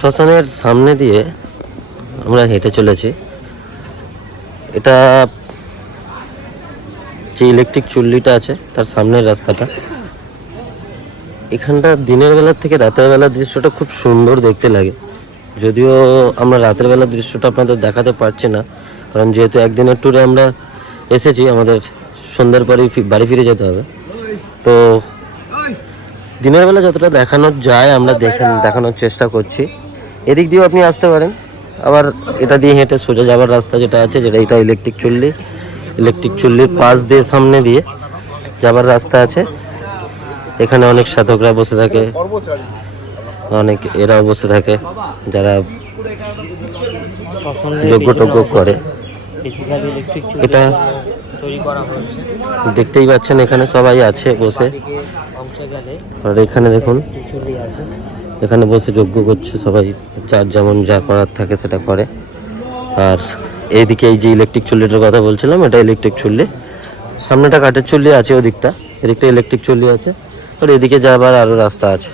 শ্মশানের সামনে দিয়ে আমরা হেঁটে চলেছি। এটা যে ইলেকট্রিক চুল্লিটা আছে তার সামনের রাস্তাটা। এখানটা দিনের বেলার থেকে রাতের বেলার দৃশ্যটা খুব সুন্দর দেখতে লাগে। যদিও আমরা রাতের বেলার দৃশ্যটা আপনাদের দেখাতে পারছি না, কারণ যেহেতু একদিনের ট্যুরে আমরা এসেছি, আমাদের সন্ধ্যার পরেই বাড়ি ফিরে যেতে হবে। তো দিনের বেলা যতটা দেখানো যায় আমরা দেখানোর চেষ্টা করছি। এদিক দিয়েও আপনি আসতে পারেন, আবার এটা দিয়ে হেঁটে সোজা যাওয়ার রাস্তা যেটা আছে, যেটা এটা ইলেকট্রিক চুল্লির পাশ দিয়ে সামনে দিয়ে যাবার রাস্তা আছে। এখানে অনেক সাধকরা বসে থাকে, অনেক এরাও বসে থাকে যারা যজ্ঞ টজ্ঞ করে। এটা দেখতেই পাচ্ছেন এখানে সবাই আছে বসে, আর এখানে দেখুন এখানে বসে যজ্ঞ করছে সবাই, যার যেমন যা করার থাকে সেটা করে। আর এইদিকে এই যে ইলেকট্রিক চুল্লিটার কথা বলছিলাম, এটা ইলেকট্রিক চুল্লি। সামনেটা কাঠের চুল্লি আছে, ওদিকটা এদিকটা ইলেকট্রিক চুল্লি আছে, আর এদিকে যাবার আরও রাস্তা আছে।